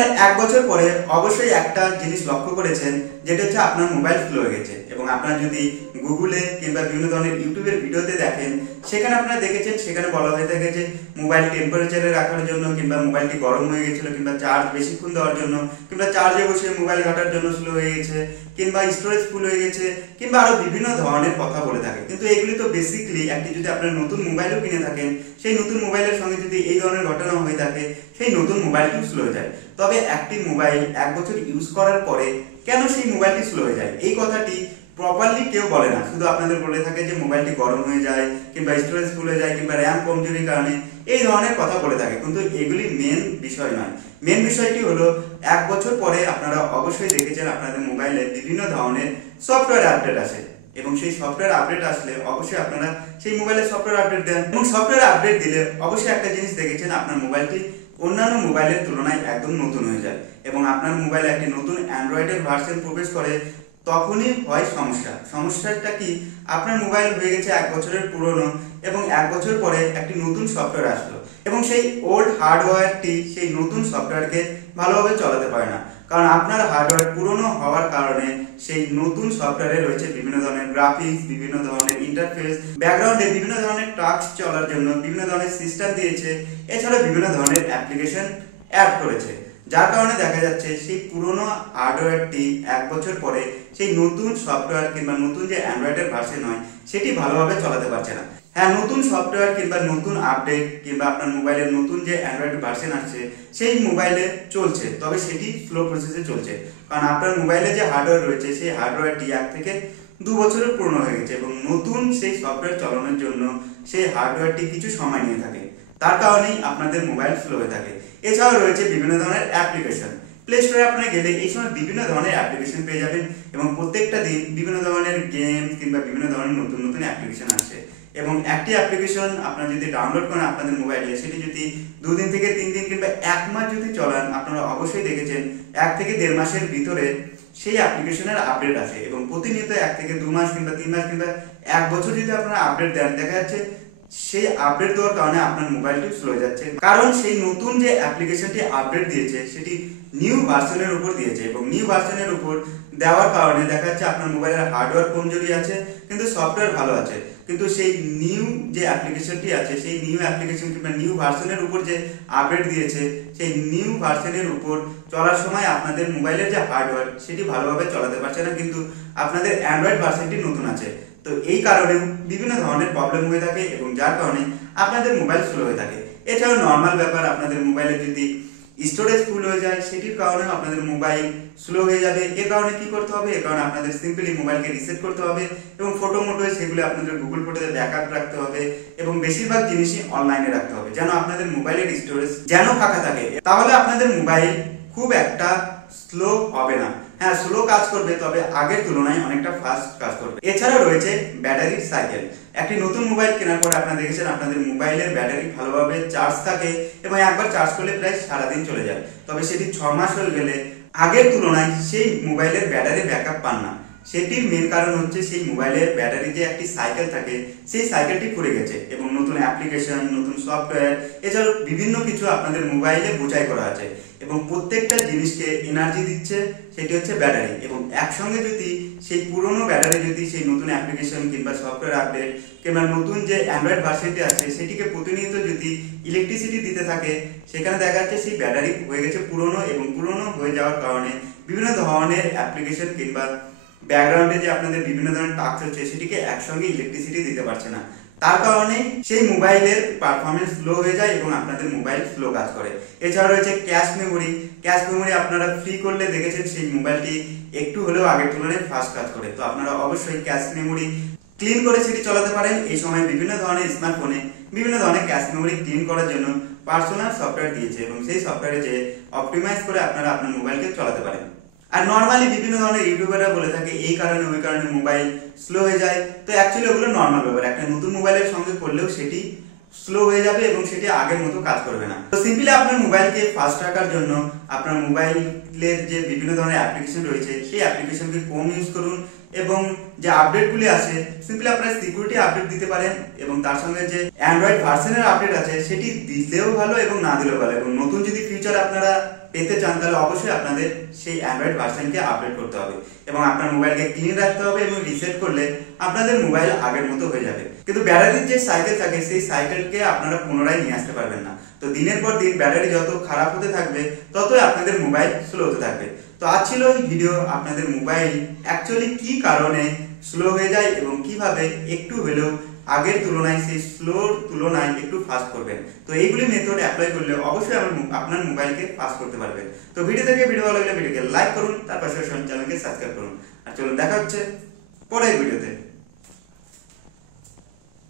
আপনার 1 বছর পরে অবশ্যই একটা জিনিস লক্ষ্য করেছেন, যেটা হচ্ছে আপনার মোবাইল স্লো হয়ে গেছে। এবং আপনারা যদি গুগলে কিংবা বিভিন্ন ধরনের ইউটিউবের ভিডিওতে দেখেন, সেখানে আপনারা দেখেছেন, সেখানে বলা হয়ে থাকে যে মোবাইল টেম্পারেচারে রাখার জন্য, কিংবা মোবাইলটি গরম হয়ে গেছিল, কিংবা চার্জ বেশিক্ষণ দেওয়ার জন্য, কিংবা চার্জে বসে মোবাইল ঘাটার জন্য স্লো হয়ে গেছে, কিংবা স্টোরেজ ফুল হয়ে গেছে, কিংবা আরো বিভিন্ন ধরনের কথা বলে থাকে। কিন্তু এগুলি তো বেসিক্যালি একটি যদি আপনার নতুন মোবাইলও কিনে থাকেন, সেই নতুন মোবাইলের সঙ্গে যদি এই ধরনের ঘটনা হয়ে থাকে, সেই নতুন মোবাইলটিও স্লো হয়ে যায়। তবে একটি মোবাইল 1 বছর ইউজ করার পরে কেন সেই মোবাইলটি স্লো হয়ে যায়, এই কথাটি প্রপারলি কেউ বলে না। শুধু আপনাদের বলে থাকে যে মোবাইলটি গরম হয়ে যায়, কিংবা স্টোরেজ ফুল হয়ে যায়, কিংবা র্যাম কমজোরির কারণে, এই ধরনের কথা বলে থাকে। কিন্তু এগুলি মেন বিষয় নয়। মেন বিষয়টি হলো 1 বছর পরে আপনারা অবশ্যই দেখেছেন আপনাদের মোবাইলে বিভিন্ন ধরনের সফটওয়্যার আপডেট আসে, এবং সেই সফটওয়্যার আপডেট আসলে অবশ্যই আপনারা সেই মোবাইলের সফটওয়্যার আপডেট দেন। এবং সফটওয়্যার আপডেট দিলে অবশ্যই একটা জিনিস দেখেছেন, আপনার মোবাইলটি অন্যান্য মোবাইলের তুলনায় একদম নতুন হয়ে যায়, এবং আপনার মোবাইলে একটি নতুন অ্যান্ড্রয়েডের ভার্সন প্রবেশ করে, তখনই হয় সমস্যা। সমস্যাটা কি, আপনার মোবাইল হয়ে গেছে 1 বছরের পুরনো, এবং 1 বছর পরে একটি নতুন সফটওয়্যার আসলো, এবং সেই ওল্ড হার্ডওয়্যারটি সেই নতুন সফটওয়্যারকে ভালোভাবে চালাতে পারে না। কারণ আপনার হার্ডওয়্যার পুরনো হওয়ার কারণে সেই নতুন সফটওয়্যারে রয়েছে বিভিন্ন ধরনের গ্রাফিক্স, বিভিন্ন ধরনের ইন্টারফেস, ব্যাকগ্রাউন্ডে বিভিন্ন ধরনের টাস্ক চলার জন্য বিভিন্ন ধরনের সিস্টেম দিয়েছে, এছাড়া বিভিন্ন ধরনের অ্যাপ্লিকেশন অ্যাড করেছে। যার কারণে দেখা যাচ্ছে সেই পুরনো হার্ডওয়্যারটি 1 বছর পরে সেই নতুন সফটওয়্যার কিংবা নতুন যে অ্যান্ড্রয়েডের ভার্সন হয়, সেটি ভালোভাবে চালাতে পারছে না। হ্যাঁ, নতুন সফটওয়্যার কিংবা নতুন আপডেট কিংবা আপনার মোবাইলের নতুন যে অ্যান্ড্রয়েড ভার্সন আসছে, সেই মোবাইলে চলছে, তবে সেটি স্লো প্রসেসে চলছে। কারণ আপনার মোবাইলে যে হার্ডওয়্যার রয়েছে, সেই হার্ডওয়্যারটি 1 থেকে 2 বছরের পুরনো হয়ে গেছে, এবং নতুন সেই সফটওয়্যার চালানোর জন্য সেই হার্ডওয়্যারটি কিছু সময় নিয়ে থাকে। তার কারণেই আপনাদের মোবাইল স্লো হয়ে থাকে। এছাড়াও রয়েছে বিভিন্ন ধরনের অ্যাপ্লিকেশন। প্লে স্টোরে আপনারা গেলে এই সময় বিভিন্ন ধরনের অ্যাপ্লিকেশন পেয়ে যাবেন, এবং প্রত্যেকটা দিন বিভিন্ন ধরনের গেম কিংবা বিভিন্ন ধরনের নতুন নতুন অ্যাপ্লিকেশন আসছে। এবং একটি অ্যাপ্লিকেশন আপনারা যদি ডাউনলোড করেন আপনাদের মোবাইলে, সেটি যদি 2 দিন থেকে 3 দিন কিংবা 1 মাস যদি চলান, আপনারা অবশ্যই দেখেছেন 1 থেকে 1.5 মাসের ভিতরে সেই অ্যাপ্লিকেশনের আপডেট আসে। এবং প্রতিনিয়ত 1 থেকে 2 মাস কিংবা 3 মাস কিংবা 1 বছর যদি আপনারা আপডেট দেন, দেখা যাচ্ছে সেই আপডেট দেওয়ার কারণে আপনার মোবাইলটি স্লো হয়ে যাচ্ছে। কারণ সেই নতুন যে অ্যাপ্লিকেশনটি আপডেট দিয়েছে, সেটি নিউ ভার্সনের উপর দিয়েছে, এবং নিউ ভার্সনের উপর দেওয়ার কারণে দেখা যাচ্ছে আপনার মোবাইলের হার্ডওয়্যার কমজোরি আছে, কিন্তু সফটওয়্যার ভালো আছে। কিন্তু সেই নিউ যে অ্যাপ্লিকেশনটি আছে, সেই নিউ অ্যাপ্লিকেশন কিংবা নিউ ভার্সনের উপর যে আপডেট দিয়েছে, সেই নিউ ভার্সনের উপর চলার সময় আপনাদের মোবাইলের যে হার্ডওয়্যার, সেটি ভালোভাবে চালাতে পারছে না, কিন্তু আপনাদের অ্যান্ড্রয়েড ভার্সনটি নতুন আছে। তো এই কারণেও বিভিন্ন ধরনের প্রবলেম হয়ে থাকে, এবং যার কারণে আপনাদের মোবাইল স্লো হয়ে থাকে। এছাড়াও নর্মাল ব্যাপার, আপনাদের মোবাইলে যদি স্টোরেজ ফুল হয়ে যায়, সেটির কারণে আপনাদের মোবাইল স্লো হয়ে যাবে। এর কারণে কি করতে হবে, এর কারণে আপনাদের সিম্পলি মোবাইলকে রিসেট করতে হবে, এবং ফটো মোটো সেগুলো আপনাদের গুগল ফটোতে ব্যাকআপ রাখতে হবে, এবং বেশিরভাগ জিনিসই অনলাইনে রাখতে হবে, যেন আপনাদের মোবাইলের স্টোরেজ যেন ফাঁকা থাকে। তাহলে আপনাদের মোবাইল খুব একটা স্লো হবে না। হ্যাঁ, স্লো কাজ করবে, তবে আগের তুলনায় অনেকটা ফাস্ট কাজ করবে। এছাড়া রয়েছে ব্যাটারির সাইকেল। একটি নতুন মোবাইল কেনার পরে আপনারা দেখেছেন আপনাদের মোবাইলের ব্যাটারি ভালোভাবে চার্জ থাকে, এবং একবার চার্জ করলে প্রায় সারাদিন চলে যায়। তবে সেটি 6 মাস হয়ে গেলে আগের তুলনায় সেই মোবাইলের ব্যাটারি ব্যাকআপ পান না। সেটির মেন কারণ হচ্ছে সেই মোবাইলের ব্যাটারি যে একটি সাইকেল থাকে, সেই সাইকেলটি পুড়ে গেছে, এবং নতুন অ্যাপ্লিকেশন, নতুন সফটওয়্যার, এছাড়াও বিভিন্ন কিছু আপনাদের মোবাইলে বোঝাই করা আছে, এবং প্রত্যেকটা জিনিসকে এনার্জি দিচ্ছে সেটি হচ্ছে ব্যাটারি। এবং একসঙ্গে যদি সেই পুরনো ব্যাটারি যদি সেই নতুন অ্যাপ্লিকেশন কিংবা সফটওয়্যার আপডেট কিংবা নতুন যে অ্যান্ড্রয়েড ভার্সনটি আছে, সেটিকে প্রতিনিয়ত যদি ইলেকট্রিসিটি দিতে থাকে, সেখানে দেখা যাচ্ছে সেই ব্যাটারি হয়ে গেছে পুরনো, এবং পুরনো হয়ে যাওয়ার কারণে বিভিন্ন ধরনের অ্যাপ্লিকেশন কিংবা ব্যাকগ্রাউন্ডে যে আপনাদের বিভিন্ন ধরনের টাস্ক হচ্ছে, সেটিকে একসঙ্গে ইলেকট্রিসিটি দিতে পারছে না। তার কারণে সেই মোবাইলের পারফরমেন্স স্লো হয়ে যায়, এবং আপনাদের মোবাইল স্লো কাজ করে। এছাড়া রয়েছে ক্যাশ মেমোরি। ক্যাশ মেমোরি আপনারা ফ্রি করলে দেখেছেন সেই মোবাইলটি একটু হলেও আগের তুলনায় ফাস্ট কাজ করে। তো আপনারা অবশ্যই ক্যাশ মেমোরি ক্লিন করে সেটি চালাতে পারেন। এই সময় বিভিন্ন ধরনের স্মার্টফোনে বিভিন্ন ধরনের ক্যাশ মেমোরি ক্লিন করার জন্য পার্সোনাল সফটওয়্যার দিয়েছে, এবং সেই সফটওয়্যারে যে অপটিমাইজ করে আপনারা আপনার মোবাইলকে চালাতে পারেন। আর নর্মালি বিভিন্ন ধরনের ইউটিউবাররা বলে থাকে এই কারণে ওই কারণে মোবাইল স্লো হয়ে যায়। তো অ্যাকচুয়ালি ওগুলো নর্মাল ব্যাপার। একটা নতুন মোবাইলের সঙ্গে করলেও সেটি স্লো হয়ে যাবে, এবং সেটি আগের মতো কাজ করবে না। তো সিম্পলি আপনার মোবাইলকে ফাস্ট রাখার জন্য আপনার মোবাইলের যে বিভিন্ন ধরনের অ্যাপ্লিকেশন রয়েছে, সেই অ্যাপ্লিকেশনকে কম ইউজ করুন, এবং যে আপডেটগুলি আছে সিম্পলি আপনারা সিকিউরিটি আপডেট দিতে পারেন, এবং তার সঙ্গে যে অ্যান্ড্রয়েড ভার্সনের আপডেট আছে সেটি দিলেও ভালো এবং না দিলেও ভালো। এবং নতুন যদি ফিচার আপনারা পেতে চান তাহলে অবশ্যই আপনাদের সেই অ্যান্ড্রয়েড ভার্সনকে আপডেট করতে হবে এবং আপনার মোবাইলকে ক্লিন রাখতে হবে এবং রিসেট করলে আপনাদের মোবাইল আগের মতো হয়ে যাবে। কিন্তু ব্যাটারির যে সাইকেল থাকে সেই সাইকেলকে আপনারা পুনরায় নিয়ে আসতে পারবেন না। তো দিনের পর দিন ব্যাটারি যত খারাপ হতে থাকবে ততই আপনাদের মোবাইল স্লো হতে থাকবে। তো আজ ছিল এই ভিডিও, আপনাদের মোবাইল অ্যাকচুয়ালি কি কারণে স্লো হয়ে যায় এবং কিভাবে একটু হলেও আগের তুলনায় সেই স্লোর তুলনায় একটু ফাস্ট করবেন। তো এইগুলি মেথড অ্যাপ্লাই করলে অবশ্যই আপনার মোবাইলকে ফাস্ট করতে পারবেন। তো ভিডিও ভালো লাগলে ভিডিওকে লাইক করুন, তার পাশে চ্যানেলকে সাবস্ক্রাইব করুন। আর চলুন দেখা হচ্ছে পরের ভিডিওতে।